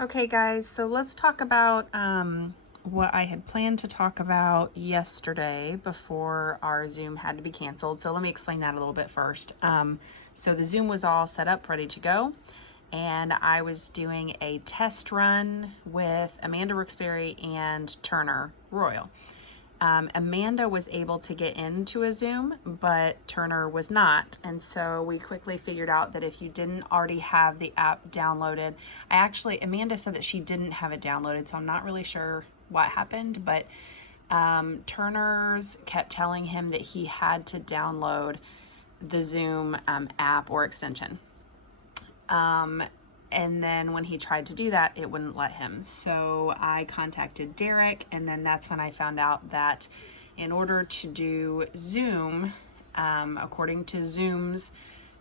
Okay guys, so let's talk about what I had planned to talk about yesterday before our Zoom had to be canceled. So let me explain that a little bit first. So the Zoom was all set up, ready to go, and I was doing a test run with Amanda Rooksbury and Turner Royal. Amanda was able to get into a Zoom, but Turner was not. And so we quickly figured out that if you didn't already have the app downloaded, Amanda said that she didn't have it downloaded, so I'm not really sure what happened, but Turner's kept telling him that he had to download the Zoom app or extension. And then when he tried to do that, it wouldn't let him. So I contacted Derek, and then that's when I found out that in order to do Zoom, according to Zoom's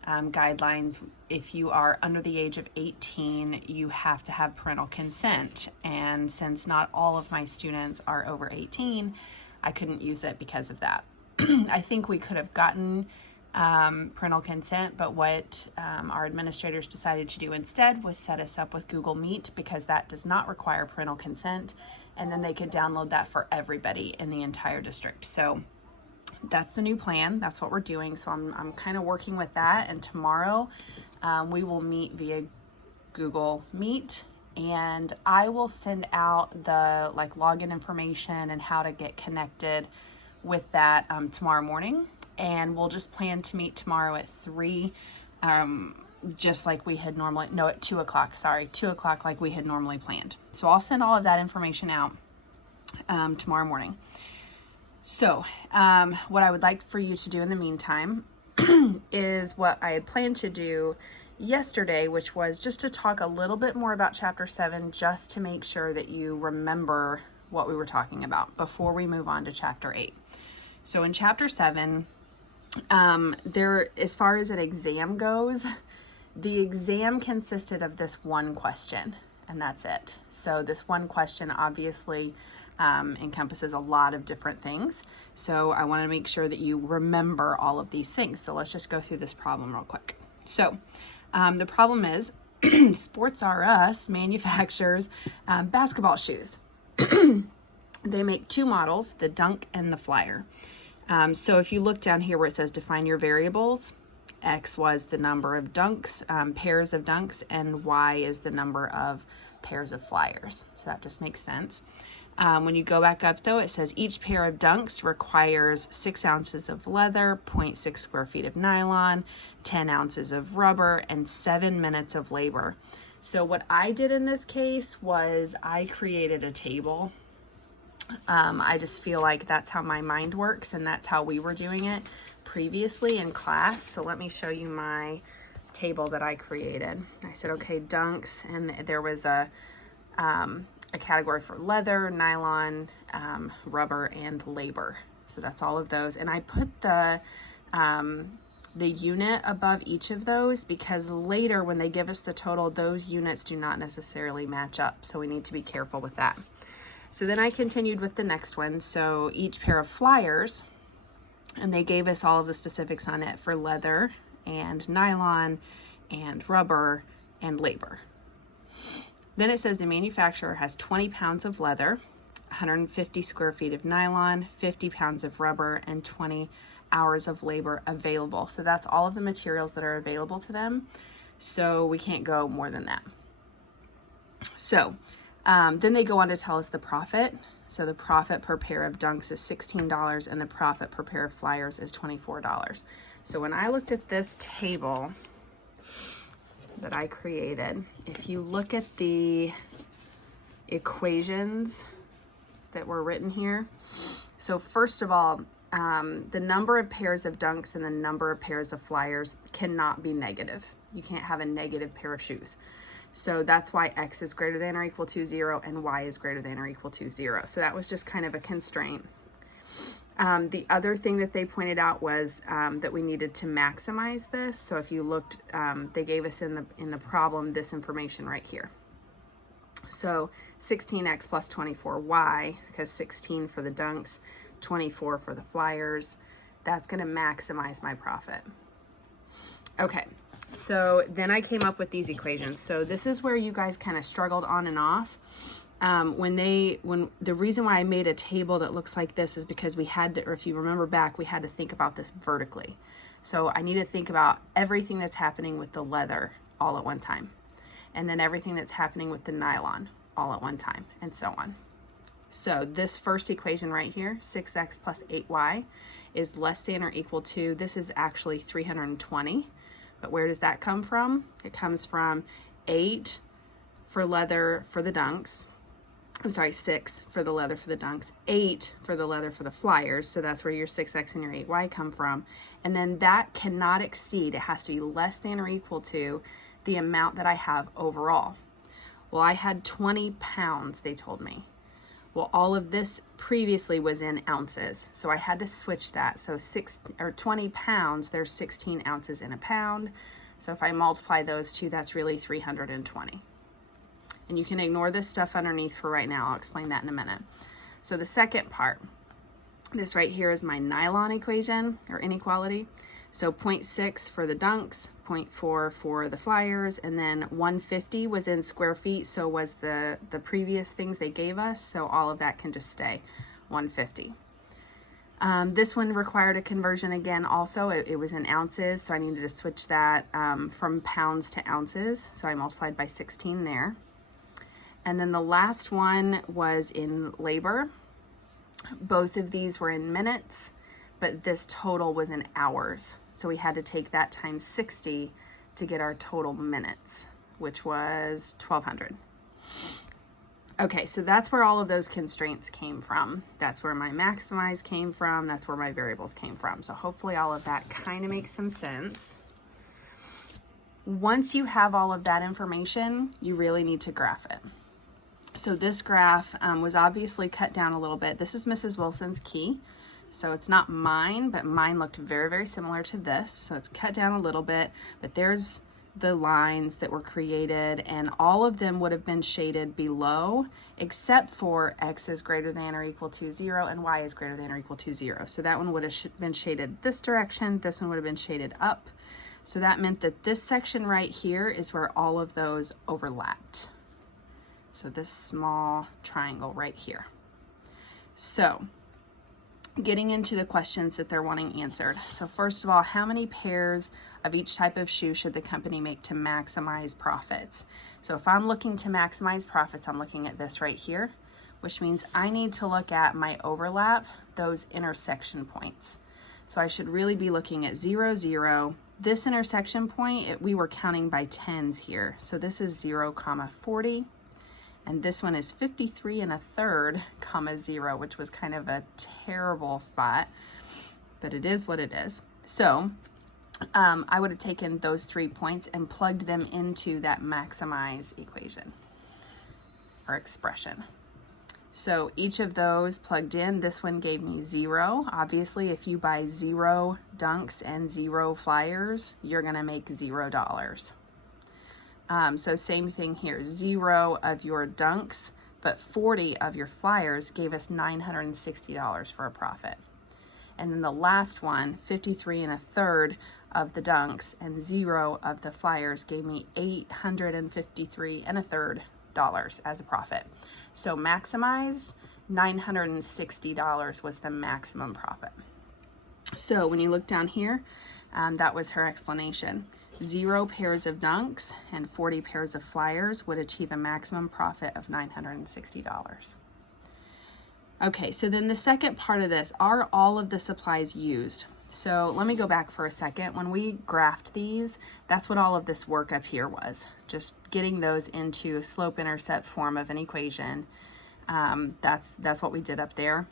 guidelines, if you are under the age of 18, you have to have parental consent. And since not all of my students are over 18, I couldn't use it because of that. I think we could have gotten parental consent, but what our administrators decided to do instead was set us up with Google Meet, because that does not require parental consent, and then they could download that for everybody in the entire district. So that's the new plan. That's what we're doing. So I'm kind of working with that, and tomorrow we will meet via Google Meet, and I will send out the login information and how to get connected with that tomorrow morning. And we'll just plan to meet tomorrow at 3, just like we had normally, no, at 2 o'clock, 2 o'clock like we had normally planned. So I'll send all of that information out tomorrow morning. So what I would like for you to do in the meantime is what I had planned to do yesterday, which was just to talk a little bit more about Chapter 7, just to make sure that you remember what we were talking about before we move on to Chapter 8. So in Chapter 7, as far as an exam goes, the exam consisted of this one question, and that's it. So this one question obviously encompasses a lot of different things. So I want to make sure that you remember all of these things. So let's just go through this problem real quick. So the problem is Sports R Us manufactures basketball shoes. They make two models, the Dunk and the Flyer. So if you look down here where it says define your variables, X was the number of dunks, pairs of dunks, and Y is the number of pairs of flyers. So that just makes sense. When you go back up though, it says each pair of dunks requires 6 ounces of leather, 0.6 square feet of nylon, 10 ounces of rubber, and 7 minutes of labor. So what I did in this case was I created a table. I just feel like that's how my mind works, and that's how we were doing it previously in class. So let me show you my table that I created. I said, okay, dunks, and there was a category for leather, nylon, rubber, and labor. So that's all of those. And I put the unit above each of those because later when they give us the total, those units do not necessarily match up. So we need to be careful with that. So then I continued with the next one. So each pair of flyers, and they gave us all of the specifics on it for leather and nylon and rubber and labor. Then it says the manufacturer has 20 pounds of leather, 150 square feet of nylon, 50 pounds of rubber, and 20 hours of labor available. So that's all of the materials that are available to them. So we can't go more than that. So then they go on to tell us the profit. So the profit per pair of dunks is $16 and the profit per pair of flyers is $24. So when I looked at this table that I created, if you look at the equations that were written here, so first of all, the number of pairs of dunks and the number of pairs of flyers cannot be negative. You can't have a negative pair of shoes. So that's why X is greater than or equal to 0 and Y is greater than or equal to 0. So that was just kind of a constraint. The other thing that they pointed out was that we needed to maximize this. So if you looked, they gave us in the problem this information right here. So 16X plus 24Y, because 16 for the dunks, 24 for the flyers, that's going to maximize my profit. Okay, So then I came up with these equations. So this is where you guys kind of struggled on and off. When the reason why I made a table that looks like this is because we had to, or if you remember back, we had to think about this vertically. So I need to think about everything that's happening with the leather all at one time, and then everything that's happening with the nylon all at one time, and so on. So this first equation right here, 6x plus 8y, is less than or equal to, this is actually 320. But where does that come from? It comes from 8 for leather for the dunks. I'm sorry, 6 for the leather for the dunks, 8 for the leather for the flyers. So that's where your 6x and your 8y come from. And then that cannot exceed, it has to be less than or equal to the amount that I have overall. Well, I had 20 pounds, they told me. Well, all of this previously was in ounces, so I had to switch that. So 20 pounds, there's 16 ounces in a pound. So if I multiply those two, that's really 320. And you can ignore this stuff underneath for right now. I'll explain that in a minute. So the second part, this right here is my nylon equation or inequality. So 0.6 for the dunks, 0.4 for the flyers, and then 150 was in square feet, so was the previous things they gave us, so all of that can just stay 150. This one required a conversion again also. It was in ounces, so I needed to switch that from pounds to ounces, so I multiplied by 16 there. And then the last one was in labor. Both of these were in minutes, but this total was in hours. So we had to take that times 60 to get our total minutes, which was 1,200. Okay, so that's where all of those constraints came from. That's where my maximize came from. That's where my variables came from. So hopefully all of that kind of makes some sense. Once you have all of that information, you really need to graph it. So this graph was obviously cut down a little bit. This is Mrs. Wilson's key. So it's not mine, but mine looked very, very similar to this. So it's cut down a little bit, but there's the lines that were created, and all of them would have been shaded below, except for x is greater than or equal to 0 and y is greater than or equal to 0. So that one would have been shaded this direction. This one would have been shaded up. So that meant that this section right here is where all of those overlapped. So this small triangle right here. So getting into the questions that they're wanting answered. So first of all, how many pairs of each type of shoe should the company make to maximize profits? So if I'm looking to maximize profits, I'm looking at this right here, which means I need to look at my overlap, those intersection points. So I should really be looking at 0, 0. This intersection point, we were counting by tens here. So this is 0, 40. And this one is 53 1/3, 0, which was kind of a terrible spot, but it is what it is. So I would have taken those 3 points and plugged them into that maximize equation or expression. So each of those plugged in, this one gave me 0. Obviously, if you buy 0 dunks and 0 flyers, you're gonna make $0. So same thing here, 0 of your dunks, but 40 of your flyers gave us $960 for a profit. And then the last one, 53 1/3 of the dunks and 0 of the flyers gave me $853 1/3 as a profit. So maximized, $960 was the maximum profit. So when you look down here, that was her explanation. 0 pairs of dunks and 40 pairs of flyers would achieve a maximum profit of $960. Okay, so then the second part of this, are all of the supplies used? So let me go back for a second. When we graphed these, that's what all of this work up here was, just getting those into a slope-intercept form of an equation. That's what we did up there.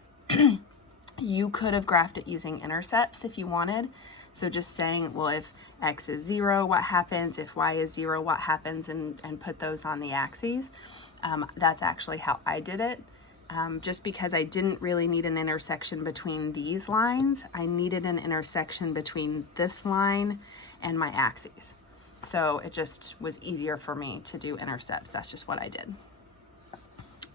You could have graphed it using intercepts if you wanted. So just saying, well, if x is 0, what happens? If y is 0, what happens? And put those on the axes. That's actually how I did it. Just because I didn't really need an intersection between these lines, I needed an intersection between this line and my axes. So it just was easier for me to do intercepts. That's just what I did.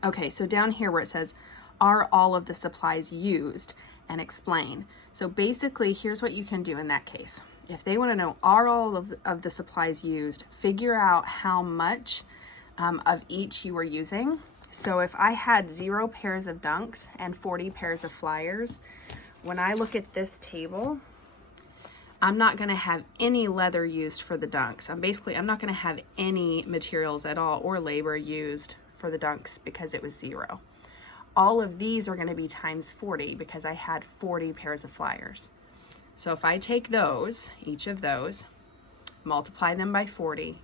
Okay, so down here where it says, are all of the supplies used, and explain. So basically, here's what you can do in that case. if they want to know are all of the supplies used, figure out how much of each you were using. So if I had 0 pairs of dunks and 40 pairs of flyers, when I look at this table, I'm not going to have any leather used for the dunks. I'm not going to have any materials at all or labor used for the dunks because it was 0. All of these are going to be times 40 because I had 40 pairs of flyers. So if I take those, each of those, multiply them by 40,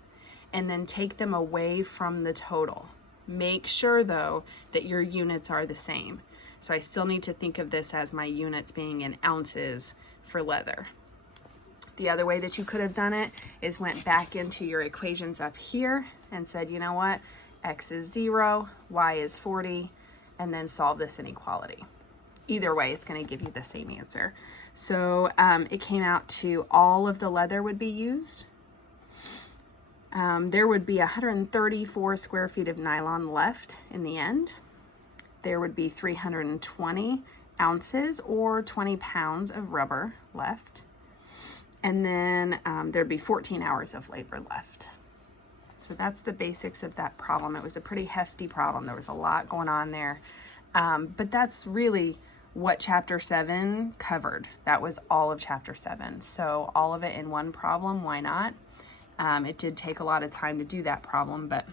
and then take them away from the total. Make sure though that your units are the same. So I still need to think of this as my units being in ounces for leather. The other way that you could have done it is went back into your equations up here and said, you know what, X is 0, Y is 40, and then solve this inequality. Either way, it's going to give you the same answer. So it came out to all of the leather would be used. There would be 134 square feet of nylon left in the end. There would be 320 ounces or 20 pounds of rubber left. And then there'd be 14 hours of labor left. So that's the basics of that problem. It was a pretty hefty problem. There was a lot going on there. But that's really what chapter 7 covered. That was all of chapter 7. So all of it in one problem, why not? It did take a lot of time to do that problem, but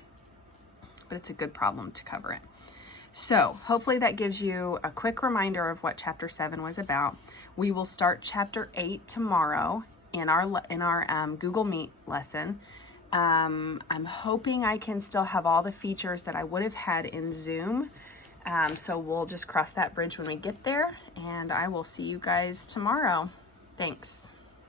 it's a good problem to cover it. So hopefully that gives you a quick reminder of what chapter 7 was about. We will start chapter 8 tomorrow in our Google Meet lesson. I'm hoping I can still have all the features that I would have had in Zoom. So we'll just cross that bridge when we get there, and I will see you guys tomorrow. Thanks.